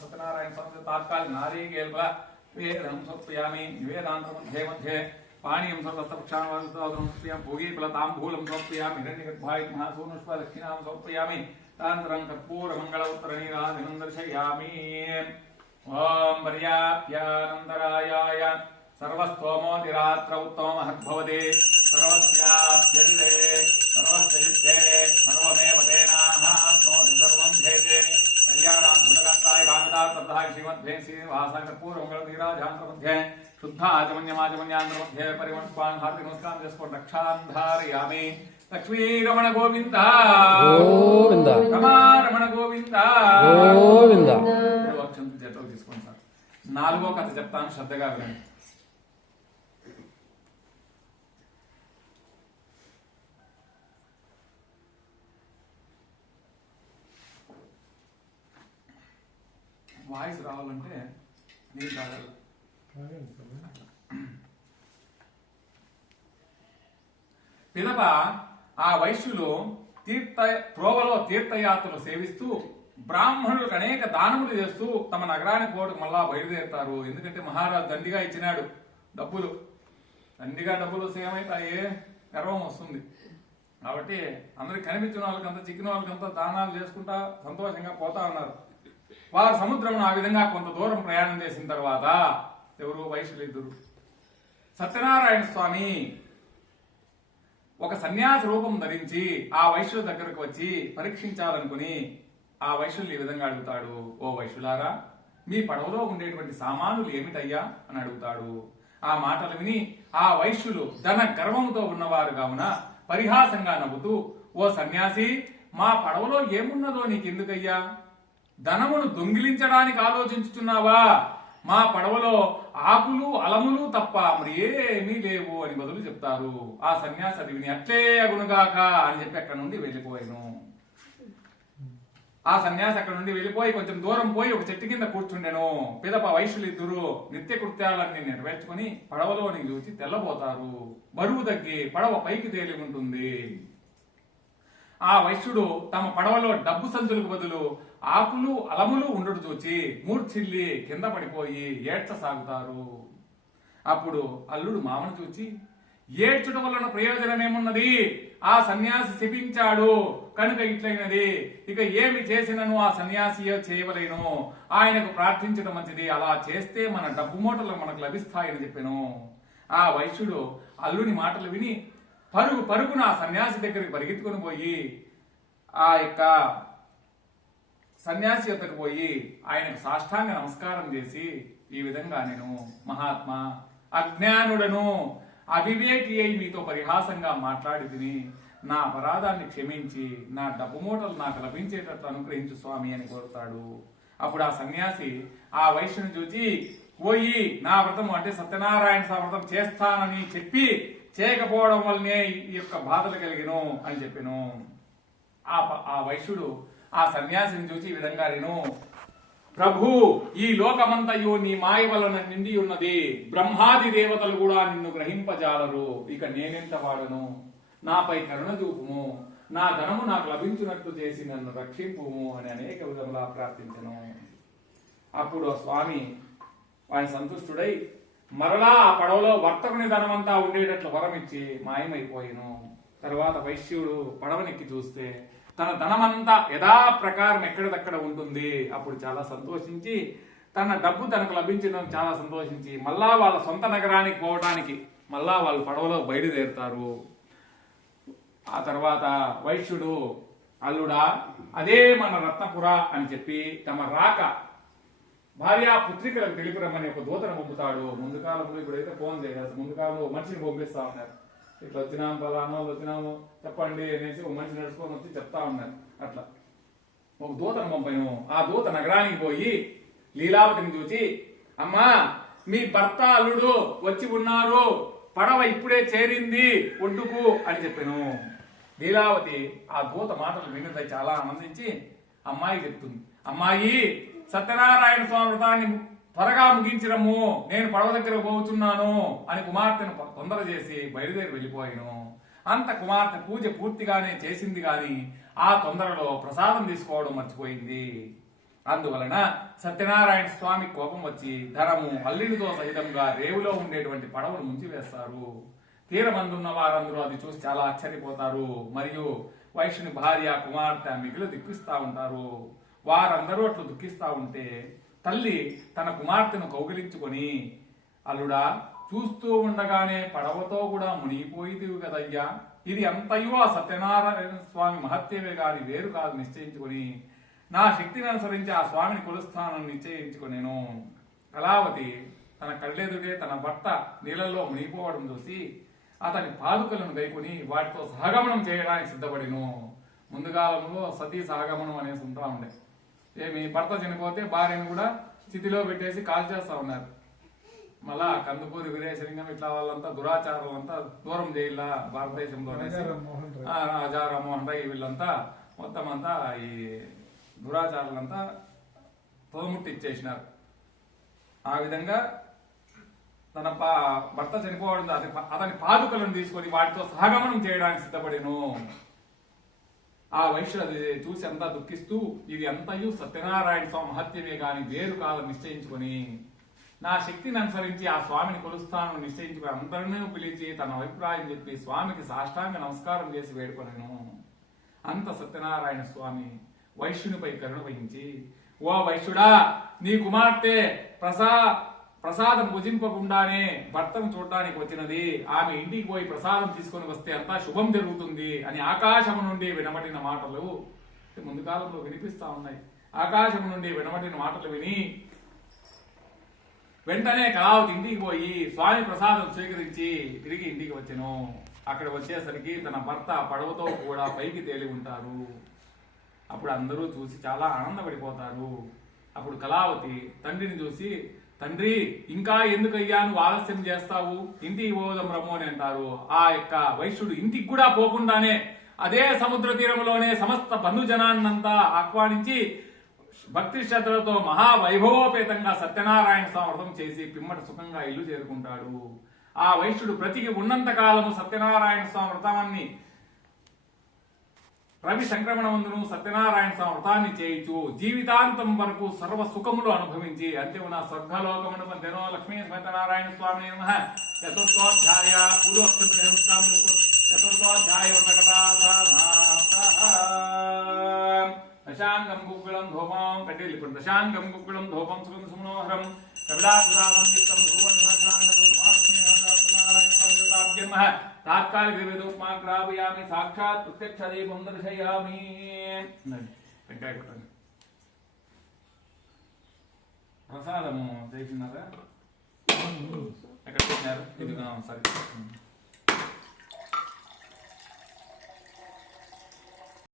सत्यनारायण स्वामी तात्कालिक नारिकेल वेदं समर्पयामि निवेदान्तं मध्ये मध्ये पानीयं सर्वस्तपक्षान् समर्पयामि भोगीफलताम्बूलं समर्पयामि हिरण्यगर्भाय महासूनुष्व दक्षिणां समर्पयामि तान्तरं कर्पूरमङ्गलोत्तरनीराजनं दर्शयामि ओम पर्याप्यानन्दरायाय सर्वस्तोमोतिरात्र उत्तममहद्भवते सर्वस्याभ्यदिते सर्वस्ययुद्धे सर्वमेव तेनाप्नोति सर्वं जयते कल्याणाद्भुतगात्राय कामितार्थप्रदाय श्रीमद्भे श्रीनिवासाय कर्पूरमङ्गलनीराजान्तरमध्ये शुद्धाचमन्यमाचमन्यान्तरमध्ये परिमण्पान् हार्दिक नमस्कारं చేసుకో रक्षां धारयामि लक्ष्मीरमण गोविंद गोविंद रमारमण गोविंद गोविंद జతలు తీసుకోండి సార్. నాలుగో కథ చెప్తాను, శ్రద్ధగా వినండి. వాయిస్ రావాలంటే నీరు తాగాలి. పిదప ఆ వైశ్యులు త్రోవలో తీర్థయాత్రలు సేవిస్తూ బ్రాహ్మణులకు అనేక దానములు చేస్తూ తమ నగరానికి పోవడానికి మళ్ళా బయలుదేరుతారు. ఎందుకంటే మహారాజు దండిగా ఇచ్చినాడు డబ్బులు. దండిగా డబ్బులు సేమైతాయి, గర్వం వస్తుంది. కాబట్టి అందరికి కనిపించిన వాళ్ళకంతా చిక్కిన వాళ్ళకంతా దానాలు చేసుకుంటా సంతోషంగా పోతా ఉన్నారు. వారు సముద్రం ఆ విధంగా కొంత దూరం ప్రయాణం చేసిన తర్వాత ఎవరు వైశ్యులు ఇద్దరు సత్యనారాయణ స్వామి ఒక సన్యాస రూపం ధరించి ఆ వైశ్యుల దగ్గరకు వచ్చి పరీక్షించాలనుకుని ఆ వైశ్యులు ఈ విధంగా అడుగుతాడు. ఓ వైశ్యులారా, మీ పడవలో ఉండేటువంటి సామానులు ఏమిటయ్యా అని అడుగుతాడు. ఆ మాటలు విని ఆ వైశ్యులు ధన గర్వంతో ఉన్నవారు కావున పరిహాసంగా నవ్వుతూ, ఓ సన్యాసి, మా పడవలో ఏమున్నదో నీకెందుకయ్యా? ధనమును దొంగిలించడానికి ఆలోచించుచున్నావా? మా పడవలో ఆకులు అలములు తప్ప మరి ఏమీ లేవు అని బదులు చెప్తారు. ఆ సన్యాసి అది విని అట్లే అగునుగాక అని చెప్పి అక్కడ నుండి వెళ్ళిపోయాను. ఆ సన్యాసి అక్కడ నుండి వెళ్ళిపోయి కొంచెం దూరం పోయి ఒక చెట్టు కింద కూర్చుండెను. పిదప వైశ్యులిద్దరూ నిత్య కృత్యాలన్నీ నెరవేర్చుకుని పడవలోని చూచి తెల్లబోతారు. బరువు తగ్గి పడవ పైకి తేలి ఉంటుంది. ఆ వైశ్యుడు తమ పడవలో డబ్బు సంచులకు బదులు ఆకులు అలములు ఉండడు చూచి మూర్ఛిల్లి కింద పడిపోయి ఏడ్చసాగుతారు. అప్పుడు అల్లుడు మామను చూచి, ఏడ్చుట వలన ప్రయోజనమేమున్నది? ఆ సన్యాసి శపించాడు కనుక ఇట్లయినది. ఇక ఏమి చేసినను ఆ సన్యాసి చేయవలేను. ఆయనకు ప్రార్థించడం మంచిది. అలా చేస్తే మన డబ్బు మూటలు మనకు లభిస్తాయని చెప్పాను. ఆ వైశ్యుడు అల్లుని మాటలు విని పరుగున ఆ సన్యాసి దగ్గరికి పరిగెత్తుకుని పోయి ఆ యొక్క సన్యాసి యొద్దకు పోయి ఆయనకు సాష్టాంగ నమస్కారం చేసి ఈ విధంగా, నేను మహాత్మా అజ్ఞానుడను, అవివేకి అయి మీతో పరిహాసంగా మాట్లాడి తిని నా అపరాధాన్ని క్షమించి నా డబ్బు మూటలు నాకు లభించేటట్టు అనుగ్రహించు స్వామి అని కోరుతాడు. అప్పుడు ఆ సన్యాసి ఆ వైశ్యుని చూచి, పోయి నా వ్రతం అంటే సత్యనారాయణ వ్రతం చేస్తానని చెప్పి చేయకపోవడం వల్లనే ఈ యొక్క బాధలు కలిగిను అని చెప్పాను. ఆ వైశ్యుడు ఆ సన్యాసిని చూచి ఈ విధంగా, నేను ప్రభు, ఈ లోకమంతయు నీ మాయ వలన నిండి ఉన్నది. బ్రహ్మాది దేవతలు కూడా నిన్ను గ్రహింపజాలరు. ఇక నేనెంత వాడను? నాపై కరుణ చూపుము. నా ధనము నాకు లభించినట్టు చేసి నన్ను రక్షింపుము అని అనేక విధములా ప్రార్థించను. అప్పుడు స్వామి ఆయన సంతుష్టుడై మరలా ఆ పడవలో వర్తకుని ధనమంతా ఉండేటట్లు వరమిచ్చి మాయమైపోయాను. తర్వాత వైశ్యుడు పడవనెక్కి చూస్తే తన ధనమంతా యథాప్రకారం ఎక్కడిదక్కడ ఉంటుంది. అప్పుడు చాలా సంతోషించి తన డబ్బు తనకు లభించడం చాలా సంతోషించి మళ్ళా వాళ్ళ సొంత నగరానికి పోవడానికి మళ్ళా వాళ్ళు పడవలో బయలుదేరుతారు. ఆ తర్వాత వైశ్యుడు, అల్లుడా, అదే మన రత్నపుర అని చెప్పి తమ రాక భార్య పుత్రికలకు తెలిపిరమ్మని ఒక దూతను పంపుతాడు. ముందు కాలంలో ఇప్పుడైతే ఫోన్ చేయాలి, ముందు కాలంలో మనిషిని పంపిస్తా ఉన్నారు. ఇట్లా వచ్చినాము, పలానా వచ్చినాము చెప్పండి అనేసి ఒక మనిషి నడుచుకొని వచ్చి చెప్తా ఉన్నారు. అట్లా ఒక దూతను పంపాను. ఆ దూత నగరానికి పోయి లీలావతిని చూచి, అమ్మా, మీ భర్త అల్లుడు వచ్చి ఉన్నారు, పడవ ఇప్పుడే చేరింది ఒడ్డుకు అని చెప్పాను. లీలావతి ఆ దూత మాటలు విని చాలా ఆనందించి అమ్మాయి చెప్తుంది, అమ్మాయి, సత్యనారాయణ స్వామి వ్రతాన్ని త్వరగా ముగించిరమ్ము, నేను పడవ దగ్గర పోతున్నాను అని కుమార్తెను తొందర చేసి బయలుదేరి వెళ్ళిపోయాను. అంత కుమార్తె పూజ పూర్తిగానే చేసింది గాని ఆ తొందరలో ప్రసాదం తీసుకోవడం మర్చిపోయింది. అందువలన సత్యనారాయణ స్వామి కోపం వచ్చి ధరము అల్లిడితో సహితంగా రేవులో ఉండేటువంటి పడవను ముంచివేస్తారు. తీరమందున్న వారందరూ అది చూసి చాలా ఆశ్చర్యపోతారు. మరియు వైష్ణుని భార్య కుమార్తె మిగులు దుఃఖిస్తా ఉంటారు. వారందరూ అట్లు దుఃఖిస్తా ఉంటే తల్లి తన కుమార్తెను కౌగిలించుకొని, అల్లుడా, చూస్తూ ఉండగానే పడవతో కూడా మునిగిపోయితివి కదయ్యా, ఇది అంతయు ఆ సత్యనారాయణ స్వామి మహత్యమే గాని వేరు కాదు నిశ్చయించుకొని నా శక్తిని అనుసరించి ఆ స్వామిని కొలుస్తానని నిశ్చయించుకొనేను. కళావతి తన కళ్ళెదుటే తన భర్త నీళ్ళల్లో మునిగిపోవడం చూసి అతని పాదుకలను గైకొని వాటితో సహగమనం చేయడానికి సిద్ధపడిను. ముందుకాలంలో సతీ సహగమనం అనేసి ఉంటా ఉండే. ఏమి భర్త చనిపోతే భార్యను కూడా స్థితిలో పెట్టేసి కాల్ చేస్తా ఉన్నారు. మళ్ళా కందుకూరి వీరేశలింగం ఇట్లా వాళ్ళంతా దురాచారాలంతా దూరం చేయాల భారతదేశంలో రాజా రామ్మోహన్ రాయ్ వీళ్ళంతా మొత్తం అంతా ఈ దురాచారాలంతా తోముట్టిచ్చేసినారు. ఆ విధంగా తన భర్త చనిపోవడం అతని పాదుకలను తీసుకొని వాటితో సహగమనం చేయడానికి సిద్ధపడిను. ఆ వైశ్యుడు అది చూసి అంతా దుఃఖిస్తూ ఇది అంతయు సత్యనారాయణ స్వామి మహత్యమే గాని వేరు కాదని నిశ్చయించుకొని నా శక్తిని అనుసరించి ఆ స్వామిని కొలుస్తానని నిశ్చయించుకుని అందరినీ పిలిచి తన అభిప్రాయం చెప్పి స్వామికి సాష్టాంగ నమస్కారం చేసి వేడుకొనెను. అంత సత్యనారాయణ స్వామి వైశ్యునిపై కరుణ వహించి, ఓ వైశ్యుడా, నీ కుమార్తె ప్రసాదం భుజింపకుండానే భర్తను చూడడానికి వచ్చినది. ఆమె ఇంటికి పోయి ప్రసాదం తీసుకొని వస్తే అంతా శుభం జరుగుతుంది అని ఆకాశము నుండి వినబడిన మాటలు ముందు కాలంలో వినిపిస్తా ఉన్నాయి. ఆకాశం నుండి వినబడిన మాటలు విని వెంటనే కళావతి ఇంటికి పోయి స్వామి ప్రసాదం స్వీకరించి తిరిగి ఇంటికి వచ్చెను. అక్కడ వచ్చేసరికి తన భర్త పడవతో కూడా పైకి తేలి ఉంటారు. అప్పుడు అందరూ చూసి చాలా ఆనందపడిపోతారు. అప్పుడు కళావతి తండ్రిని చూసి, తండ్రి, ఇంకా ఎందుకయ్యా నువ్వు ఆలస్యం చేస్తావు, ఇంటికి పోదాం రమ్ము అని అంటారు. ఆ యొక్క వైశ్యుడు ఇంటికి కూడా పోకుండానే అదే సముద్ర తీరంలోనే సమస్త బంధుజనాన్నంతా ఆహ్వానించి భక్తి శ్రద్ధలతో మహావైభవోపేతంగా సత్యనారాయణ స్వామి వ్రతం చేసి పిమ్మట సుఖంగా ఇల్లు చేరుకుంటాడు. ఆ వైశ్యుడు బ్రతికి ఉన్నంత కాలము సత్యనారాయణ స్వామి వ్రతాన్ని రవి సంక్రమణమందును సత్యనారాయణ స్వామి వ్రతాన్ని చేయించు జీవితాంతం వరకు సర్వ సుఖములు అనుభవించి అంత్యమున స్వర్గలోకమును పొందెను. లక్ష్మీ సత్యనారాయణ స్వామి నమః. చతుర్థోధ్యాయ చతుర్థోధ్యాయ వ్రతకథా సమాప్తః. దశాంగం గుగ్గుళం ధూపం కట్టేళ్ళు. ఇప్పుడు దశాంగం గుగ్గుళం ధూపం సుగంధ సుమనోహరం కవిలాసురా సంయుక్తం ధూపం తాత్కాలిక విధోపమాగ్రాపయామి సాక్షాత్ ప్రత్యక్ష దీపం దర్శయామి. వెంకాయ కొట్టండి. ప్రసాదము చేసినారా? ఎక్కడ పెట్టినారు? ఇది సరే.